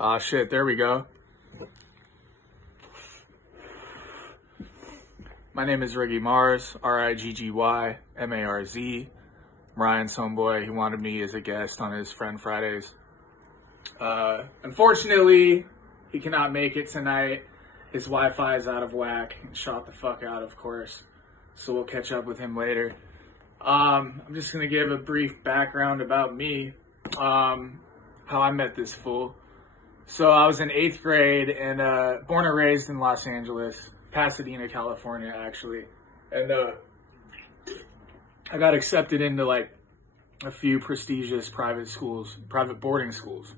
Ah, shit, there we go. My name is Riggy Marz, Riggy-Marz. Ryan's homeboy, he wanted me as a guest on his Friend Fridays. Unfortunately, he cannot make it tonight. His Wi-Fi is out of whack and shot the fuck out, of course. So we'll catch up with him later. I'm just gonna give a brief background about me, how I met this fool. So I was in 8th grade and born and raised in Los Angeles, Pasadena, California, actually. And I got accepted into like a few prestigious private boarding schools.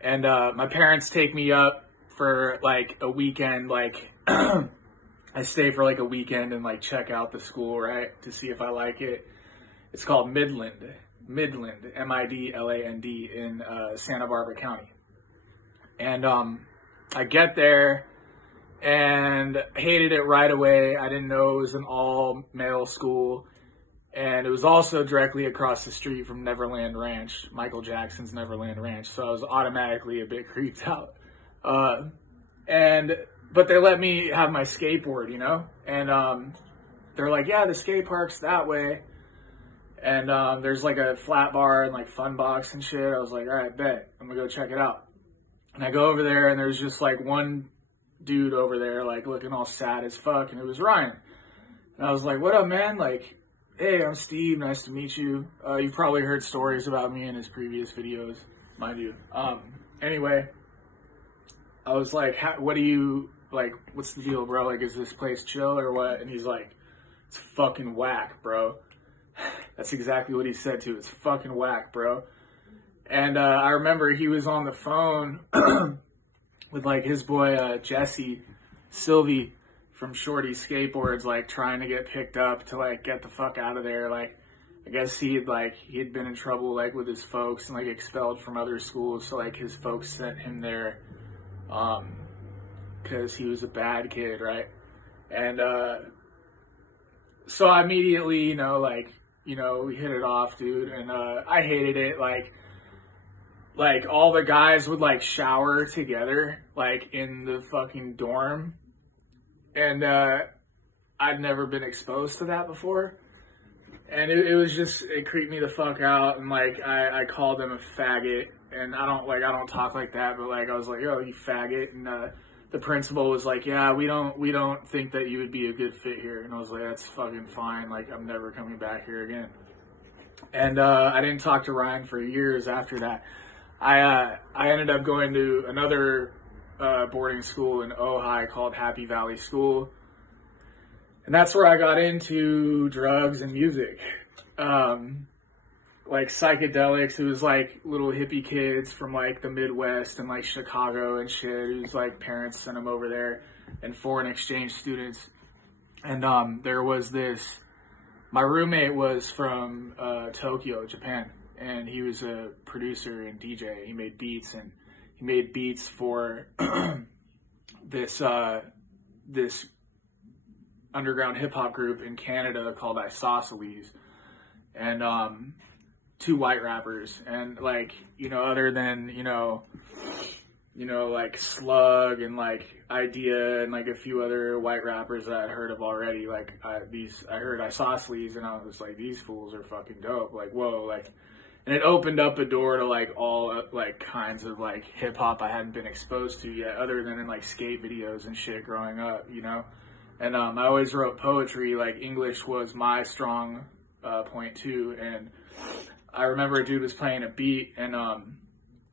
And my parents take me up for like a weekend, like I stay for like a weekend and like check out the school, right, to see if I like it. It's called Midland, Midland, in Santa Barbara County. And I get there and hated it right away. I didn't know it was an all-male school. And it was also directly across the street from Neverland Ranch, Michael Jackson's Neverland Ranch. So I was automatically a bit creeped out. But they let me have my skateboard, you know? And they're like, yeah, the skate park's that way. And there's like a flat bar and like fun box and shit. I was like, all right, bet. I'm gonna go check it out. And I go over there and there's just like one dude over there like looking all sad as fuck, and it was Ryan. And I was like, what up, man? like, hey, I'm Steve, nice to meet you. You've probably heard stories about me in his previous videos, mind you. Anyway, I was like, what do you, like, what's the deal, bro? Like, is this place chill or what? And he's like, it's fucking whack, bro. That's exactly what he said too. It's fucking whack, bro. And I remember he was on the phone with like his boy Jesse Sylvie from Shorty Skateboards, like trying to get picked up to like get the fuck out of there. Like, I guess he had been in trouble like with his folks and like expelled from other schools. So like his folks sent him there because he was a bad kid, right? And so I immediately, we hit it off, dude. And I hated it. Like all the guys would like shower together, like in the fucking dorm. And I'd never been exposed to that before. And it creeped me the fuck out. And like, I called him a faggot. And I don't talk like that, but like, I was like, yo, you faggot. And the principal was like, yeah, we don't think that you would be a good fit here. And I was like, that's fucking fine. Like, I'm never coming back here again. And I didn't talk to Ryan for years after that. I ended up going to another boarding school in Ojai called Happy Valley School. And that's where I got into drugs and music. Like psychedelics. It was like little hippie kids from like the Midwest and like Chicago and shit. It was like parents sent them over there, and foreign exchange students. And there was this, my roommate was from Tokyo, Japan. And he was a producer and DJ. He made beats, and he made beats for this underground hip hop group in Canada called Isosceles, and 2 white rappers. And like, other than like Slug and like Idea and like a few other white rappers that I'd heard of already, like I heard Isosceles, and I was like, these fools are fucking dope. Like, whoa, like. And it opened up a door to like all like kinds of like hip hop I hadn't been exposed to yet, other than in like skate videos and shit growing up, And I always wrote poetry. Like English was my strong point too. And I remember a dude was playing a beat, and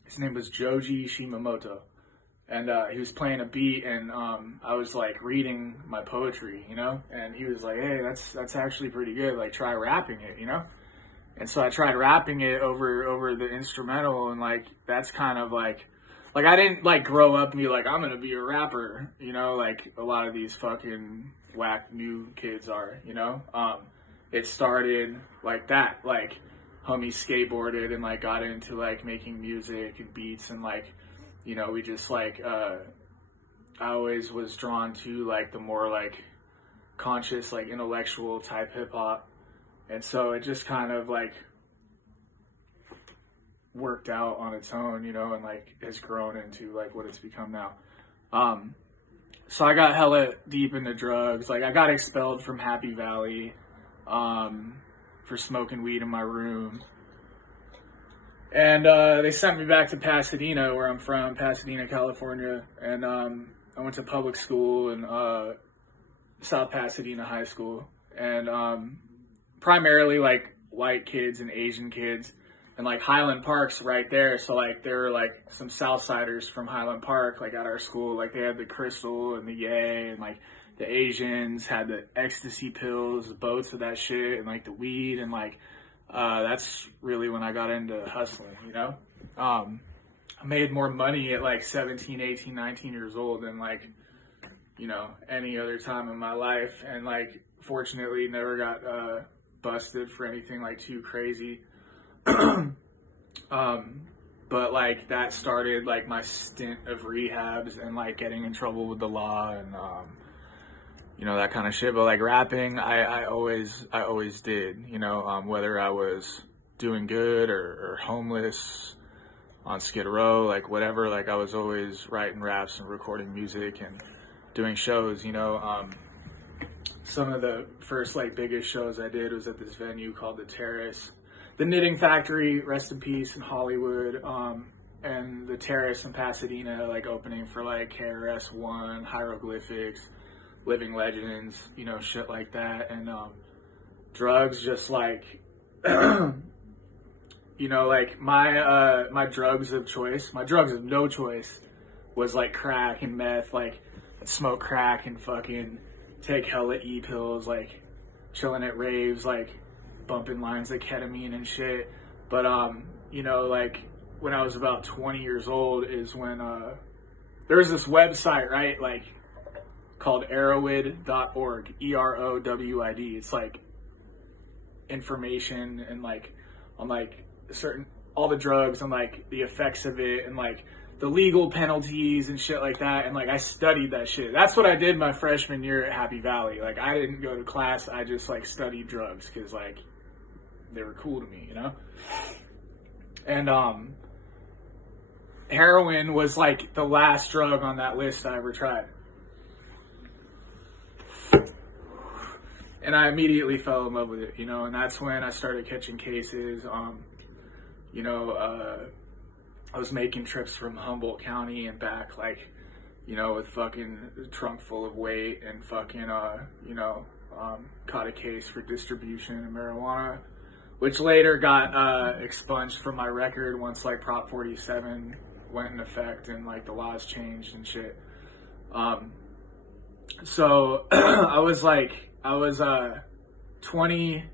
his name was Joji Shimamoto, and he was playing a beat, and I was like reading my poetry, And he was like, hey, that's actually pretty good. Like, try rapping it, And so I tried rapping it over the instrumental, and like, that's kind of like I didn't like grow up and be like, I'm going to be a rapper, like a lot of these fucking whack new kids are, It started like that, like homie skateboarded and like got into like making music and beats, and like, we just like, I always was drawn to like the more like conscious, like intellectual type hip hop. And so it just kind of like worked out on its own, you know, and like has grown into like what it's become now. So I got hella deep into drugs. Like I got expelled from Happy Valley for smoking weed in my room. And they sent me back to Pasadena, where I'm from, Pasadena, California. And I went to public school in South Pasadena High School. And primarily like white kids and Asian kids. And like Highland Park's right there. So like there were like some Southsiders from Highland Park, like at our school. Like they had the crystal and the yay, and like the Asians had the ecstasy pills, the boats of that shit, and like the weed. And like that's really when I got into hustling, you know? I made more money at like 17, 18, 19 years old than like, you know, any other time in my life. And like, fortunately never got busted for anything like too crazy. But like that started like my stint of rehabs and like getting in trouble with the law and, you know, that kind of shit. But like rapping, I always did, you know, whether I was doing good or homeless on Skid Row, like whatever, like I was always writing raps and recording music and doing shows, you know. Some of the first like biggest shows I did was at this venue called The Terrace. The Knitting Factory, rest in peace, in Hollywood, and The Terrace in Pasadena, like opening for like KRS-One, Hieroglyphics, Living Legends, you know, shit like that. And drugs, just like, you know, like my drugs of choice, my drugs of no choice was like crack and meth. Like I'd smoke crack and fucking take hella E-pills, like chilling at raves, like bumping lines of ketamine and shit. But you know, like when I was about 20 years old is when there was this website, right, like called erowid.org, EROWID. It's like information and like on like certain, all the drugs and like the effects of it and like the legal penalties and shit like that. And like I studied that shit. That's what I did my freshman year at Happy Valley. Like I didn't go to class, I just like studied drugs because like they were cool to me, you know? And heroin was like the last drug on that list I ever tried. And I immediately fell in love with it, you know, and that's when I started catching cases. You know, I was making trips from Humboldt County and back, like, you know, with fucking trunk full of weight and fucking, you know, caught a case for distribution of marijuana, which later got expunged from my record once like Prop 47 went in effect and like the laws changed and shit. So I was 29.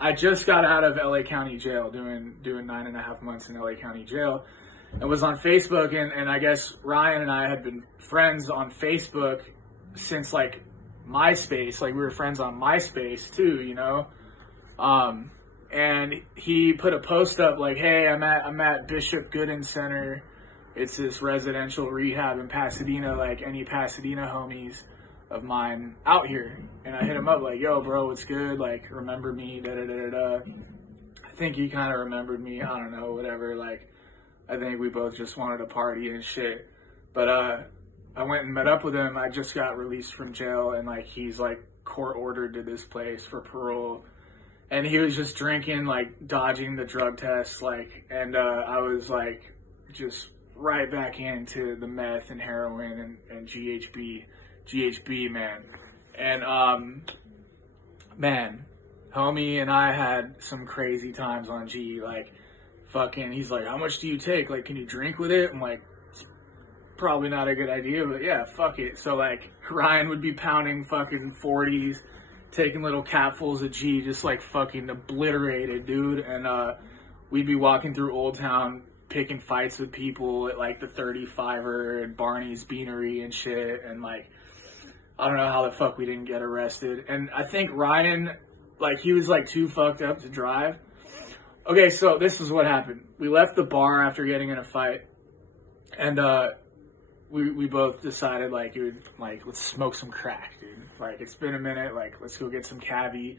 I just got out of LA County jail doing 9.5 months in LA County jail, and was on Facebook, and I guess Ryan and I had been friends on Facebook since like MySpace. Like we were friends on MySpace too, you know. And he put a post up like, hey, I'm at Bishop Gooden Center. It's this residential rehab in Pasadena, like any Pasadena homies of mine out here. And I hit him up like, yo bro, what's good? Like, remember me, da da da da. I think he kind of remembered me, I don't know, whatever. Like, I think we both just wanted to party and shit. But I went and met up with him. I just got released from jail, and like he's like court ordered to this place for parole. And he was just drinking, like dodging the drug tests, like, and I was like just right back into the meth and heroin and GHB, man. And man, homie and I had some crazy times on G. Like fucking, he's like, how much do you take? Like, can you drink with it? I'm like, it's probably not a good idea, but yeah, fuck it. So like Ryan would be pounding fucking 40s, taking little capfuls of G, just like fucking obliterated, dude. And we'd be walking through Old Town, picking fights with people at like the 35er and Barney's Beanery and shit. And like, I don't know how the fuck we didn't get arrested. And I think Ryan, like, he was like too fucked up to drive. Okay, so this is what happened. We left the bar after getting in a fight, and we both decided like, dude, like, let's smoke some crack, dude. Like, it's been a minute, like, let's go get some cabbie.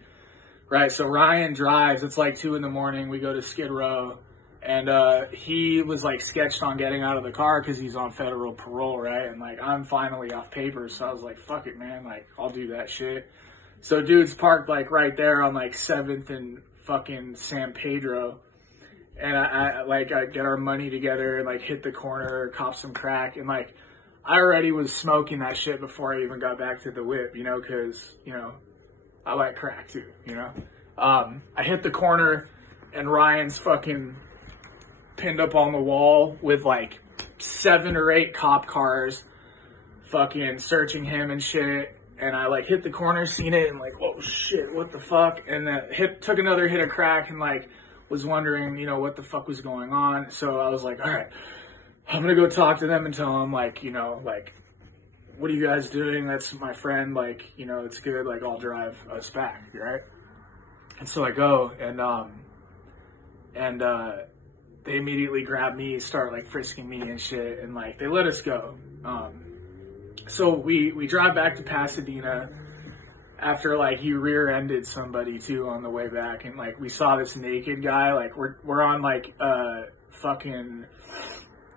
Right, so Ryan drives, it's like 2 a.m, we go to Skid Row, And he was like sketched on getting out of the car because he's on federal parole, right? And like I'm finally off papers, so I was like, fuck it, man, like I'll do that shit. So dude's parked like right there on like 7th and fucking San Pedro. And I get our money together and like hit the corner, cop some crack, and like I already was smoking that shit before I even got back to the whip, you know, because, you know, I like crack too, you know. I hit the corner and Ryan's fucking pinned up on the wall with like 7 or 8 cop cars fucking searching him and shit. And I like hit the corner, seen it, and like, oh shit, what the fuck? And then took another hit of crack and like was wondering, you know, what the fuck was going on. So I was like, all right, I'm gonna go talk to them and tell them, like, you know, like, what are you guys doing? That's my friend, like, you know, it's good, like, I'll drive us back, right? And so I go, and they immediately grab me, start like frisking me and shit, and like they let us go. So we drive back to Pasadena after like he rear-ended somebody too on the way back, and like we saw this naked guy, like we're on like fucking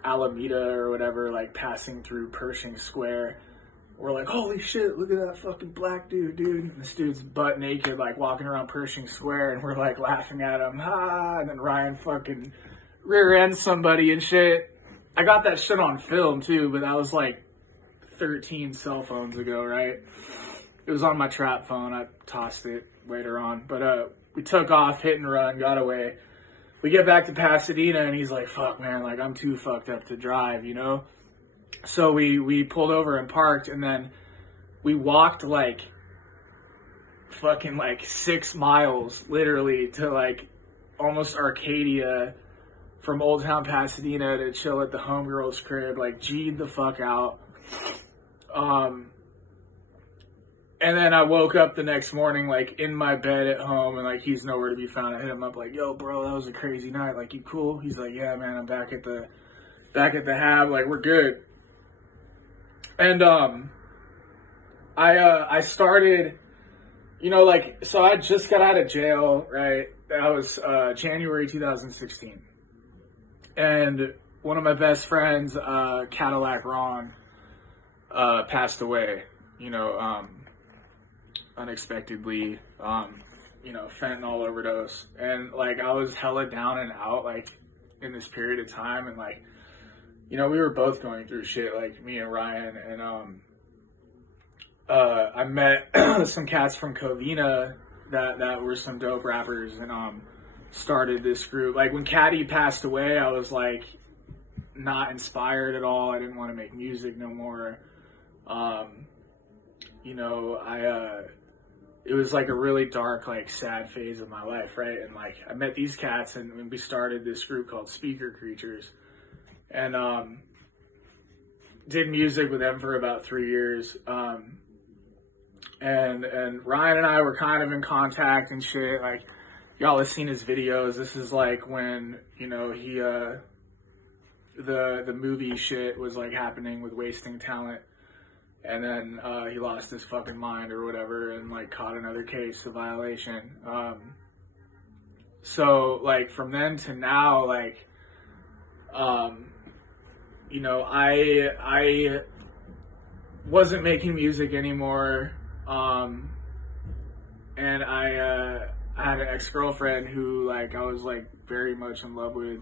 Alameda or whatever, like passing through Pershing Square. We're like, holy shit, look at that fucking black dude. And this dude's butt naked, like walking around Pershing Square, and we're like laughing at him, ha. And then Ryan fucking rear ends somebody and shit. I got that shit on film too, but that was like 13 cell phones ago, right? It was on my trap phone. I tossed it later on. But we took off, hit and run, got away. We get back to Pasadena, and he's like, fuck, man, like, I'm too fucked up to drive, you know? So we pulled over and parked, and then we walked, like, fucking, like, 6 miles, literally, to, like, almost Arcadia from Old Town Pasadena to chill at the homegirl's crib, like, G'd the fuck out. And then I woke up the next morning, like, in my bed at home, and, like, he's nowhere to be found. I hit him up, like, yo, bro, that was a crazy night. Like, you cool? He's like, yeah, man, I'm back at the hab. Like, we're good. And, I started, you know, like, so I just got out of jail, right? That was, January 2016. And one of my best friends, Cadillac Ron, passed away, you know, unexpectedly, you know, fentanyl overdose. And like I was hella down and out like in this period of time, and like, you know, we were both going through shit, like me and Ryan. And I met some cats from Covina that were some dope rappers, and started this group. Like when Caddy passed away, I was like not inspired at all. I didn't want to make music no more. You know, it was like a really dark, like sad phase of my life, right? And like I met these cats, and we started this group called Speaker Creatures, and did music with them for about 3 years. And Ryan and I were kind of in contact and shit. Like y'all have seen his videos. This is like when, you know, he the movie shit was like happening with Wasting Talent. And then he lost his fucking mind or whatever, and like caught another case of violation. So like from then to now, like, you know, I wasn't making music anymore. And I had an ex-girlfriend who like I was like very much in love with,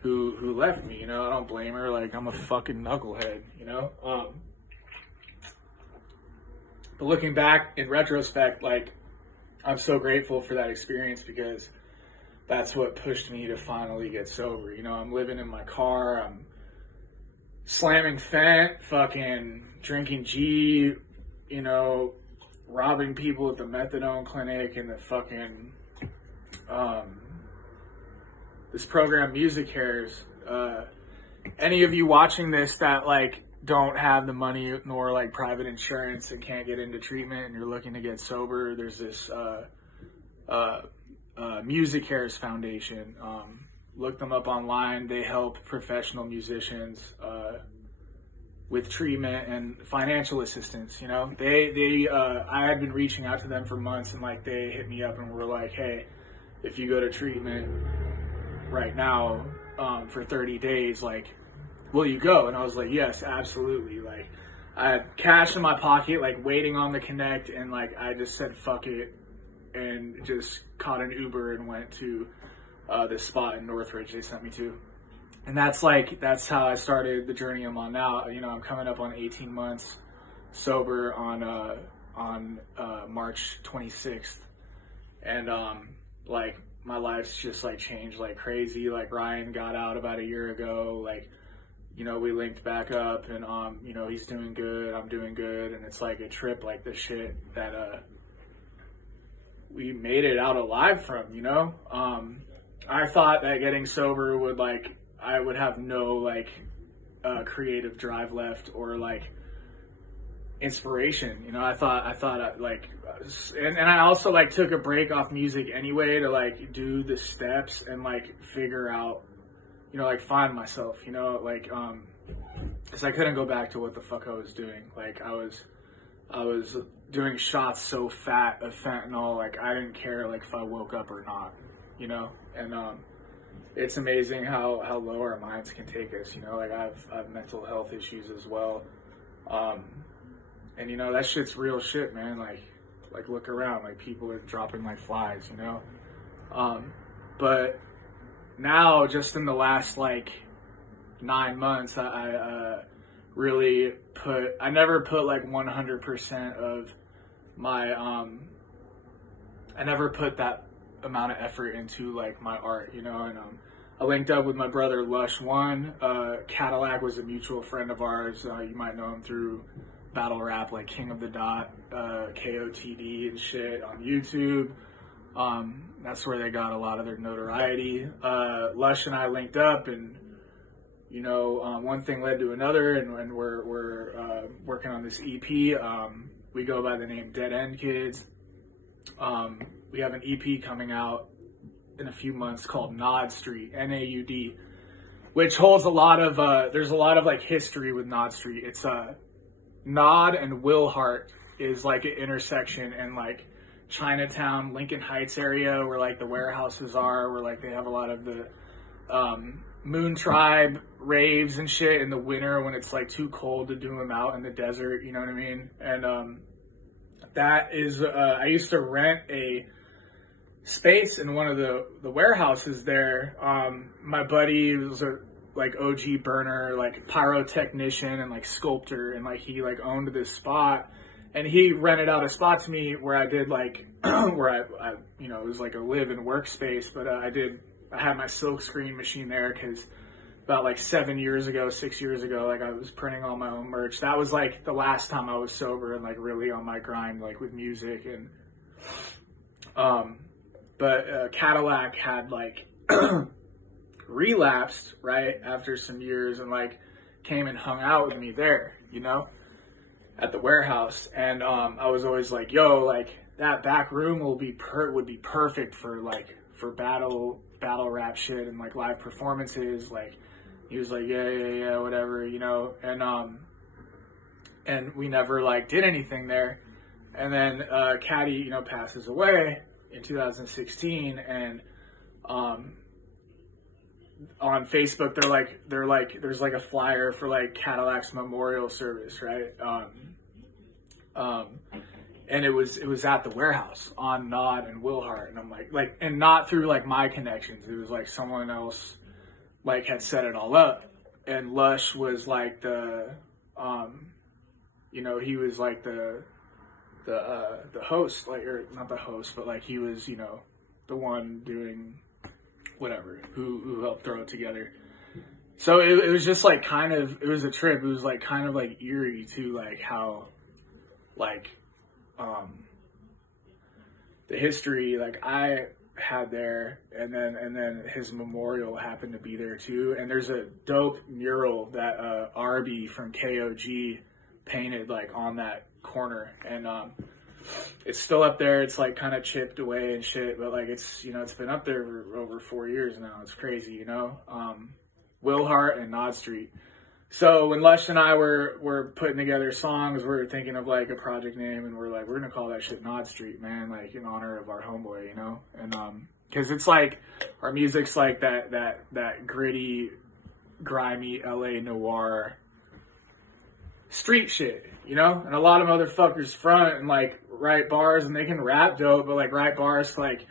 who left me. You know, I don't blame her. Like I'm a fucking knucklehead. You know. But looking back in retrospect, like, I'm so grateful for that experience, because that's what pushed me to finally get sober. You know, I'm living in my car, I'm slamming fent, fucking drinking G, you know, robbing people at the methadone clinic and the fucking, this program, Music Cares. Any of you watching this that, like, don't have the money nor like private insurance and can't get into treatment, and you're looking to get sober, there's this Music Cares Foundation. Look them up online. They help professional musicians with treatment and financial assistance. You know, I had been reaching out to them for months, and like they hit me up and were like, hey, if you go to treatment, right now for 30 days. Like, will you go? And I was like, yes, absolutely. Like, I had cash in my pocket, like waiting on the connect, and like I just said fuck it and just caught an Uber and went to this spot in Northridge they sent me to. And that's how I started the journey I'm on now. You know, I'm coming up on 18 months sober on March 26th. And like my life's just like changed like crazy. Like Ryan got out about a year ago. Like, you know, we linked back up, and you know, he's doing good, I'm doing good, and it's like a trip, like the shit that we made it out alive from, you know. I thought that getting sober would like I would have no like creative drive left or like inspiration, you know. I thought like, and I also like took a break off music anyway to like do the steps and like figure out, you know, like find myself, you know, like because I couldn't go back to what the fuck I was doing. Like I was doing shots so fat of fentanyl, like I didn't care like if I woke up or not, you know. And it's amazing how low our minds can take us, you know. Like I have mental health issues as well, and you know that shit's real shit, man. Like look around, like people are dropping like flies, you know. But now, just in the last like 9 months, I really I never put like 100% of my I never put that amount of effort into like my art, you know. And I linked up with my brother Lush One. Cadillac was a mutual friend of ours. You might know him through battle rap, like King of the Dot, KOTD and shit on YouTube. That's where they got a lot of their notoriety. Lush and I linked up, and you know, one thing led to another, and we're working on this EP. We go by the name Dead End Kids. We have an EP coming out in a few months called Nod Street, Naud, which holds a lot of there's a lot of like history with Nod Street. It's Nod and Wilhart is like an intersection in like Chinatown, Lincoln Heights area, where like the warehouses are, where like they have a lot of the Moon Tribe raves and shit in the winter when it's like too cold to do them out in the desert, you know what I mean? And that is I used to rent a space in one of the warehouses there. My buddy was a like OG burner, like pyrotechnician and like sculptor, and like he like owned this spot, and he rented out a spot to me where I did like where I you know, it was like a live and work space, but I had my silk screen machine there because about like 6 years ago, like I was printing all my own merch. That was like the last time I was sober and like really on my grind, like with music. And but Cadillac had like relapsed right after some years, and like came and hung out with me there, you know, at the warehouse. And I was always like, yo, like that back room would be perfect for like for battle rap shit and like live performances. Like he was like, yeah, whatever, you know. And we never like did anything there. And then Caddy, you know, passes away in 2016, and on Facebook they're like there's like a flyer for like Cadillac's memorial service, right? And it was at the warehouse on Nod and Wilhart, and I'm like, and not through like my connections. It was like someone else like had set it all up, and Lush was like the, you know, he was like the host, like, or not the host, but like he was, you know, the one doing whatever, who helped throw it together. So it was just like kind of, it was a trip. It was like kind of like eerie too, like how like the history like I had there, and then his memorial happened to be there too. And there's a dope mural that Arby from KOG painted like on that corner, and it's still up there. It's like kind of chipped away and shit, but like it's, you know, it's been up there for over 4 years now. It's crazy, you know. Wilhart and Nod Street. So when Lush and I were putting together songs, we were thinking of like a project name, and we're like, we're gonna call that shit Nod Street, man, like in honor of our homeboy, you know. And Cause it's like, our music's like that gritty, grimy LA noir street shit, you know? And a lot of motherfuckers front and like write bars, and they can rap dope, but like write bars like,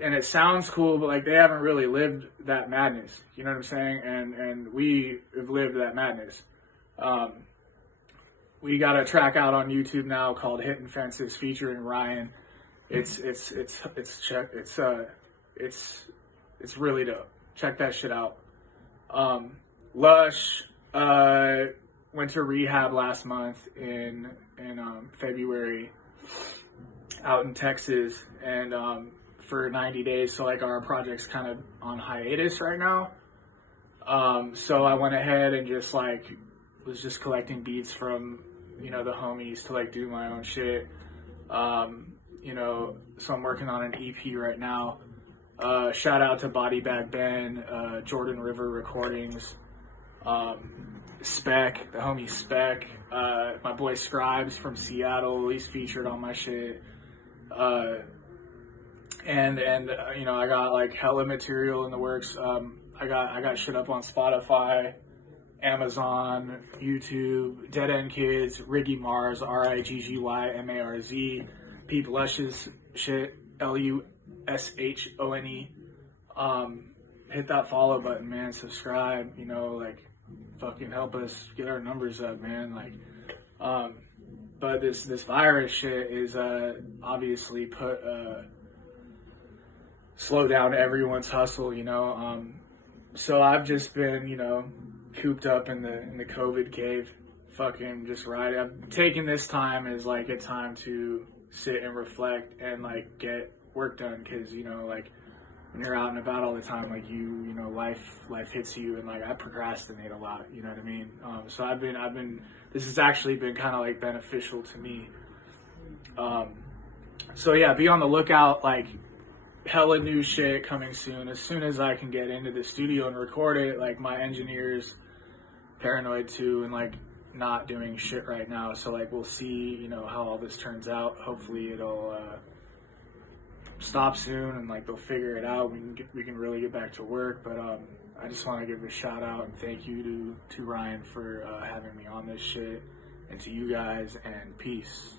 and it sounds cool, but like they haven't really lived that madness, you know what I'm saying? And we have lived that madness. We got a track out on YouTube now called Hitting Fences featuring Ryan. It's really dope. Check that shit out. Lush went to rehab last month in February out in Texas, and for 90 days. So like our project's kind of on hiatus right now. So I went ahead and just like was just collecting beats from, you know, the homies to like do my own shit. You know, so I'm working on an EP right now. Shout out to Body Bag Ben, Jordan River Recordings, Spec, the homie Spec, my boy Scribes from Seattle, he's featured on my shit. And you know, I got like hella material in the works. I got shit up on Spotify, Amazon, YouTube, Dead End Kids, Riggy Marz, RIGGYMARZ, Peep Lush's shit, LUSHONE. Hit that follow button, man. Subscribe, you know, like fucking help us get our numbers up, man. Like, but this virus shit is obviously slow down everyone's hustle, you know. So I've just been, you know, cooped up in the COVID cave, fucking just riding. I'm taking this time as like a time to sit and reflect and like get work done, because, you know, like when you're out and about all the time, like you know, life hits you, and like I procrastinate a lot, you know what I mean? So I've been this has actually been kind of like beneficial to me. So yeah, be on the lookout, like hella new shit coming soon. As soon as I can get into the studio and record it, like my engineer's paranoid too, and like not doing shit right now. So like we'll see, you know, how all this turns out. Hopefully it'll stop soon, and like they'll figure it out. We can really get back to work. But I just want to give a shout out and thank you to Ryan for having me on this shit, and to you guys, and peace.